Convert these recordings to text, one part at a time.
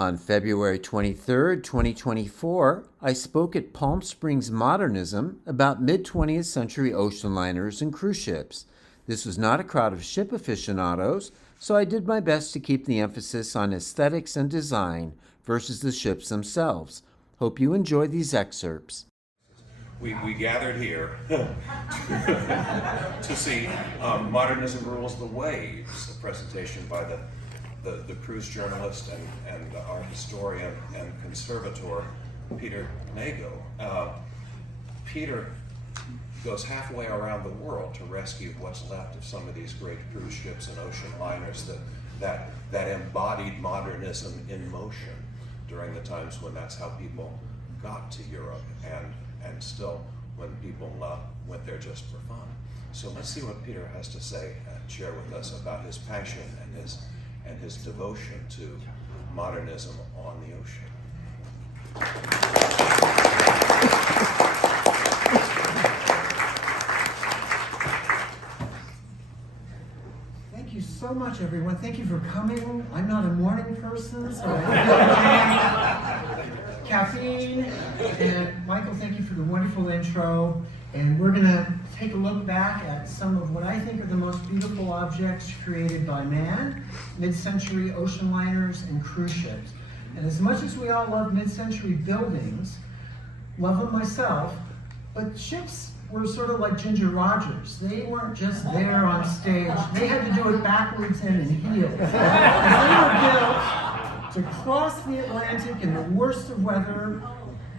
On February 23, 2024, I spoke at Palm Springs Modernism about mid-20th century ocean liners and cruise ships. This was not a crowd of ship aficionados, so I did my best to keep the emphasis on aesthetics and design versus the ships themselves. Hope you enjoy these excerpts. We gathered here to see Modernism Rules The Waves, a presentation by the cruise journalist and art historian and conservator, Peter Knego. Peter goes halfway around the world to rescue what's left of some of these great cruise ships and ocean liners that embodied modernism in motion during the times when that's how people got to Europe and still when people went there just for fun. So let's see what Peter has to say and share with us about his passion and his devotion to modernism on the ocean. Thank you so much, everyone. Thank you for coming. I'm not a morning person, so I have caffeine. And Michael, thank you for the wonderful intro. And we're going to take a look back at some of what I think are the most beautiful objects created by man, mid-century ocean liners and cruise ships. And as much as we all love mid-century buildings, love them myself, but ships were sort of like Ginger Rogers. They weren't just there on stage. They had to do it backwards and in heels. They were built to cross the Atlantic in the worst of weather,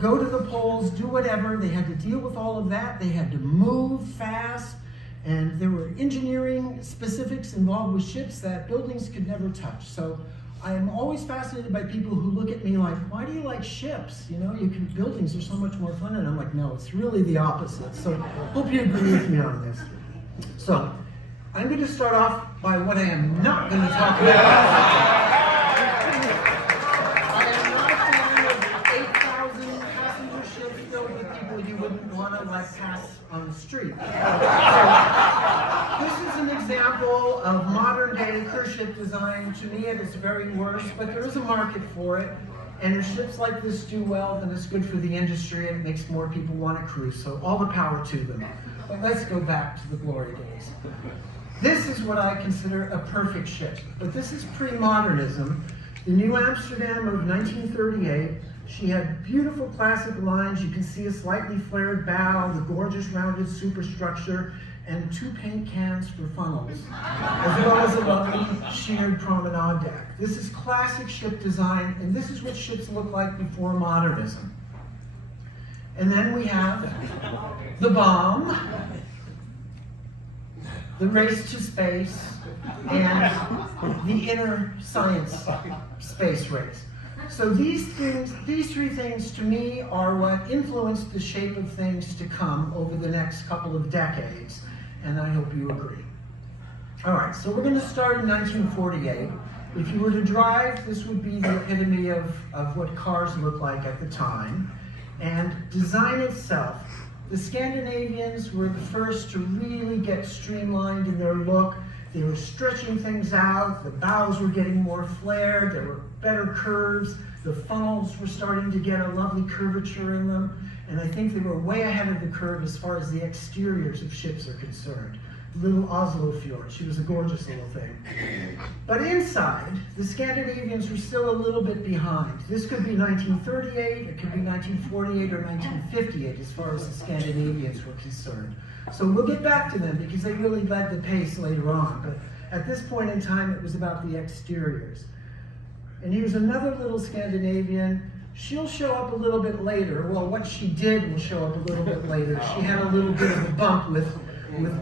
go to the poles, do whatever. They had to deal with all of that. They had to move fast, and there were engineering specifics involved with ships that buildings could never touch. So I am always fascinated by people who look at me like, why do you like ships? You know, buildings are so much more fun. And I'm like, no, it's really the opposite. So hope you agree with me on this. So I'm going to start off by what I am not going to talk about. Pass on the street. So, this is an example of modern day cruise ship design. To me, at its very worst, but there is a market for it. And if ships like this do well, then it's good for the industry and it makes more people want to cruise. So all the power to them. But let's go back to the glory days. This is what I consider a perfect ship. But this is pre-modernism. The New Amsterdam of 1938. She had beautiful classic lines. You can see a slightly flared bow, the gorgeous rounded superstructure, and 2 paint cans for funnels, as well as a lovely sheared promenade deck. This is classic ship design, and this is what ships look like before modernism. And then we have the bomb, the race to space, and the inner science space race. So these three things to me are what influenced the shape of things to come over the next couple of decades, and I hope you agree. All right, so we're going to start in 1948. If you were to drive, this would be the epitome of what cars look like at the time. And design itself, the Scandinavians were the first to really get streamlined in their look. They were stretching things out, the bows were getting more flared, there were better curves, the funnels were starting to get a lovely curvature in them, and I think they were way ahead of the curve as far as the exteriors of ships are concerned. Little Oslo Fjord, she was a gorgeous little thing. But inside, the Scandinavians were still a little bit behind. This could be 1938, it could be 1948 or 1958 as far as the Scandinavians were concerned. So we'll get back to them because they really led the pace later on. But at this point in time, it was about the exteriors. And here's another little Scandinavian. She'll show up a little bit later. Well, what she did will show up a little bit later. She had a little bit of a bump with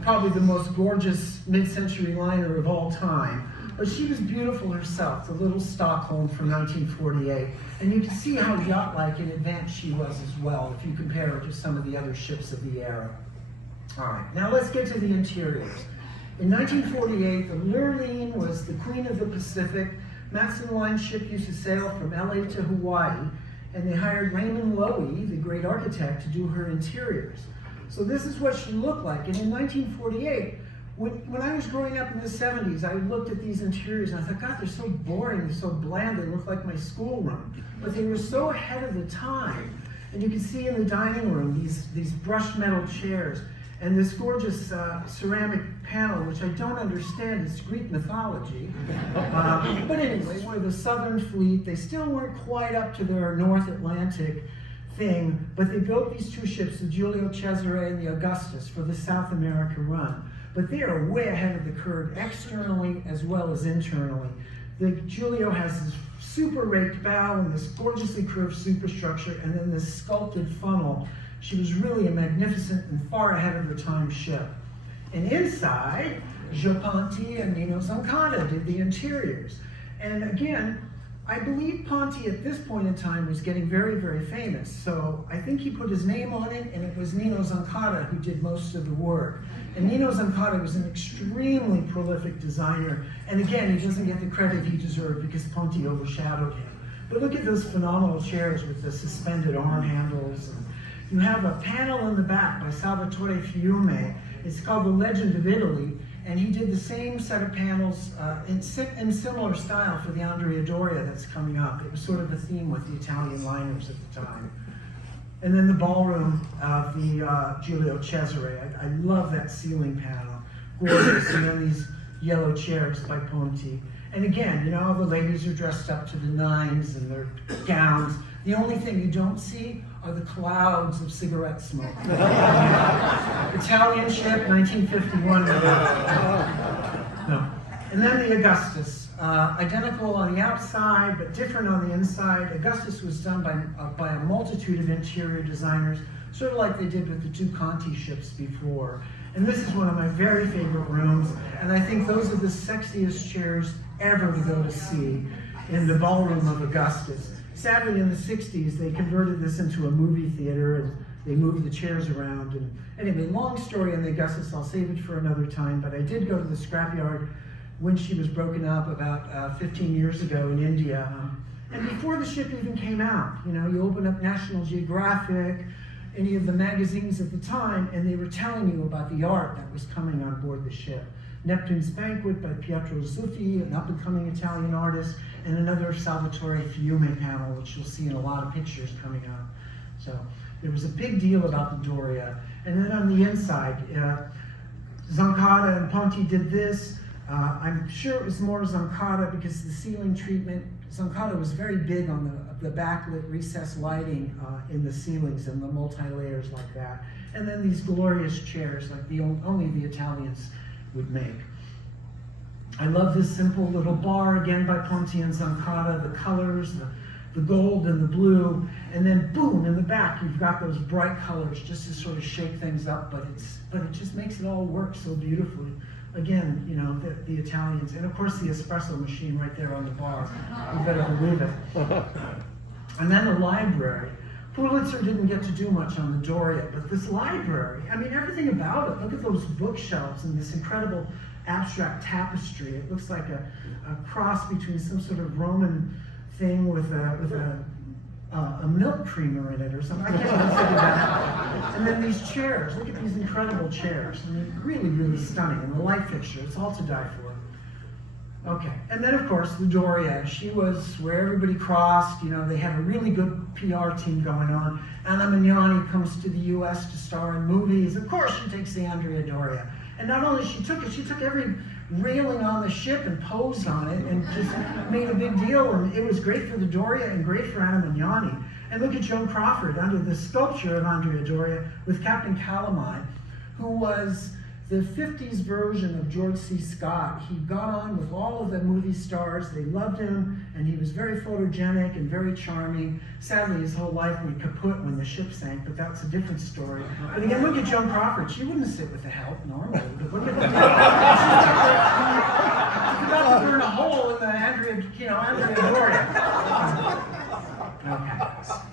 probably the most gorgeous mid-century liner of all time. But she was beautiful herself, the little Stockholm from 1948. And you can see how yacht-like in advance she was as well, if you compare her to some of the other ships of the era. All right, now let's get to the interiors. In 1948, the LURLINE was the queen of the Pacific. Matson Line ship used to sail from LA to Hawaii, and they hired Raymond Loewy, the great architect, to do her interiors. So this is what she looked like. And in 1948, When I was growing up in the 70s, I looked at these interiors and I thought, God, they're so boring, they're so bland, they look like my schoolroom. But they were so ahead of the time. And you can see in the dining room these brushed metal chairs and this gorgeous ceramic panel, which I don't understand, it's Greek mythology. But anyway, one of the Southern Fleet, they still weren't quite up to their North Atlantic thing, but they built these two ships, the GIULIO Cesare and the Augustus, for the South America run. But they are way ahead of the curve, externally as well as internally. The GIULIO has this super raked bow and this gorgeously curved superstructure, and then this sculpted funnel. She was really a magnificent and far ahead of her time ship. And inside, Gio Ponti and Nino Zoncada did the interiors. And again, I believe Ponti at this point in time was getting very, very famous. So I think he put his name on it, and it was Nino Zoncada who did most of the work. And Nino Zoncada was an extremely prolific designer. And again, he doesn't get the credit he deserved because Ponti overshadowed him. But look at those phenomenal chairs with the suspended arm handles. And you have a panel in the back by Salvatore Fiume. It's called The Legend of Italy. And he did the same set of panels in similar style for the Andrea Doria that's coming up. It was sort of a theme with the Italian liners at the time. And then the ballroom of the GIULIO Cesare. I love that ceiling panel. Gorgeous. And then these yellow chairs by Ponti. And again, you know, all the ladies are dressed up to the nines in their gowns. The only thing you don't see are the clouds of cigarette smoke. Italian ship, 1951. No. And then the Augustus, identical on the outside, but different on the inside. Augustus was done by a multitude of interior designers, sort of like they did with the two Conti ships before. And this is one of my very favorite rooms, and I think those are the sexiest chairs ever to go to see in the ballroom of Augustus. Sadly, in the 60s, they converted this into a movie theater, and they moved the chairs around. And anyway, long story on the Augustus, I'll save it for another time, but I did go to the scrapyard when she was broken up about 15 years ago in India. And before the ship even came out, you know, you open up National Geographic, any of the magazines at the time, and they were telling you about the art that was coming on board the ship. Neptune's Banquet by Pietro Zuffi, an up-and-coming Italian artist, and another Salvatore Fiume panel, which you'll see in a lot of pictures coming out. So there was a big deal about the Doria. And then on the inside, Zoncada and Ponti did this. I'm sure it was more Zoncada because the ceiling treatment, Zoncada was very big on the backlit recessed lighting in the ceilings and the multi-layers like that. And then these glorious chairs like only the Italians would make. I love this simple little bar, again by Ponti and Zoncada, the colors, the gold and the blue, and then boom, in the back you've got those bright colors just to sort of shake things up, but it just makes it all work so beautifully. Again, you know, the Italians, and of course the espresso machine right there on the bar. You better believe it. And then the library. Pulitzer didn't get to do much on the Doria, but this library, I mean, everything about it. Look at those bookshelves and this incredible abstract tapestry. It looks like a cross between some sort of Roman thing with a milk creamer in it or something. I can't even figure that out. And then these chairs. Look at these incredible chairs. I mean, really, really stunning. And the light fixture, it's all to die for. Okay, and then of course the Doria. She was where everybody crossed. You know, they had a really good PR team going on. Anna Magnani comes to the U.S. to star in movies. Of course, she takes the Andrea Doria. And not only she took it, she took every railing on the ship and posed on it and just made a big deal. And it was great for the Doria and great for Anna Magnani. And look at Joan Crawford under the sculpture of Andrea Doria with Captain Calamine, who was the 50s version of George C. Scott. He got on with all of the movie stars. They loved him, and he was very photogenic and very charming. Sadly, his whole life went kaput when the ship sank, but that's a different story. But again, look at Joan Crawford. She wouldn't sit with the help normally, but look at she's about to burn a hole in the Andrea Doria. Okay.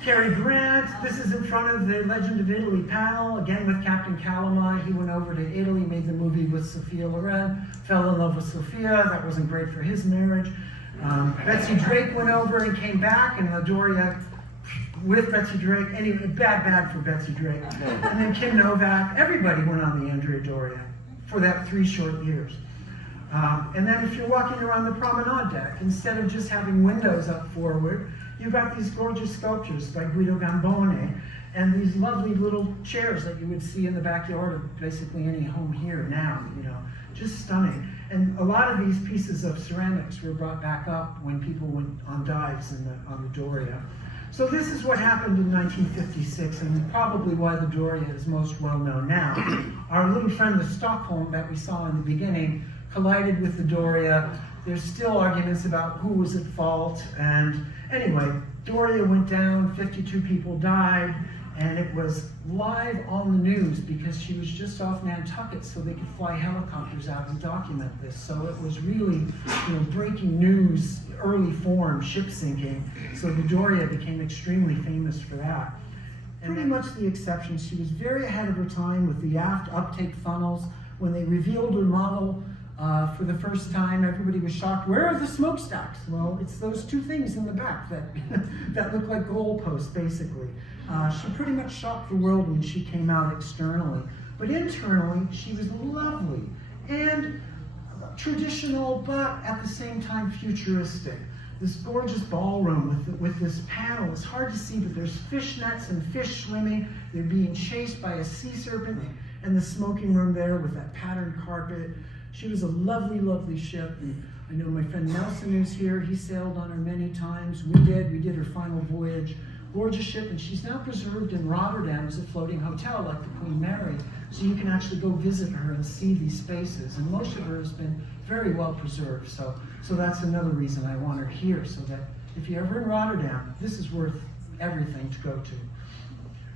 Cary Grant, this is in front of the Legend of Italy panel, again with Captain Calamine. He went over to Italy, made the movie with Sophia Loren, fell in love with Sophia. That wasn't great for his marriage. Betsy Drake went over and came back, and the Doria with Betsy Drake. Anyway, bad for Betsy Drake. And then Kim Novak. Everybody went on the Andrea Doria. for that 3 short years. And then if you're walking around the promenade deck, instead of just having windows up forward, you've got these gorgeous sculptures by Guido Gambone, and these lovely little chairs that you would see in the backyard of basically any home here now, you know, just stunning. And a lot of these pieces of ceramics were brought back up when people went on dives on the Doria. So this is what happened in 1956, and probably why the Doria is most well known now. Our little friend, the Stockholm, that we saw in the beginning, collided with the Doria. There's still arguments about who was at fault, and anyway, Doria went down, 52 people died, and it was live on the news because she was just off Nantucket, so they could fly helicopters out and document this. So it was really, you know, breaking news, early form, ship sinking. So the Doria became extremely famous for that. And pretty much the exception, she was very ahead of her time with the aft uptake funnels. When they revealed her model for the first time, everybody was shocked. Where are the smokestacks? Well, it's those 2 things in the back that, that look like goalposts, basically. She pretty much shocked the world when she came out externally. But internally, she was lovely and traditional, but at the same time futuristic. This gorgeous ballroom with this panel. It's hard to see, but there's fishnets and fish swimming. They're being chased by a sea serpent, and the smoking room there with that patterned carpet. She was a lovely, lovely ship. And I know my friend Nelson is here. He sailed on her many times. We did her final voyage. Gorgeous ship, and she's now preserved in Rotterdam as a floating hotel like the Queen Mary, so you can actually go visit her and see these spaces, and most of her has been very well preserved, so that's another reason I want her here, so that if you're ever in Rotterdam, this is worth everything to go to.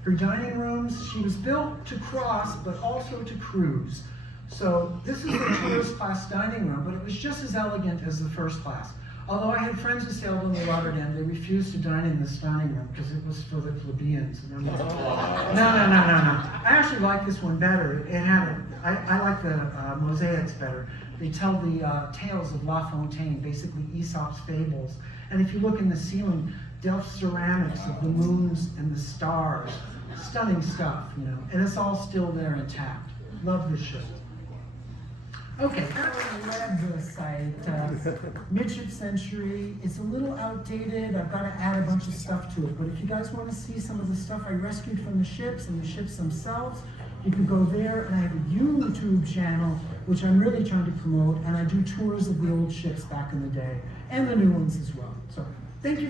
Her dining rooms, she was built to cross, but also to cruise. So this is the tourist class dining room, but it was just as elegant as the first class. Although I had friends who sailed on the Rotterdam, they refused to dine in this dining room because it was for the plebeians. And I'm like, no. I actually like this one better. It had I like the mosaics better. They tell the tales of La Fontaine, basically Aesop's fables. And if you look in the ceiling, Delft ceramics of the moons and the stars. Stunning stuff, you know. And it's all still there intact. Love this ship. Okay, that's on the website, MidCentury. It's a little outdated. I've got to add a bunch of stuff to it. But if you guys want to see some of the stuff I rescued from the ships and the ships themselves, you can go there. And I have a YouTube channel, which I'm really trying to promote. And I do tours of the old ships back in the day, and the new ones as well. So thank you.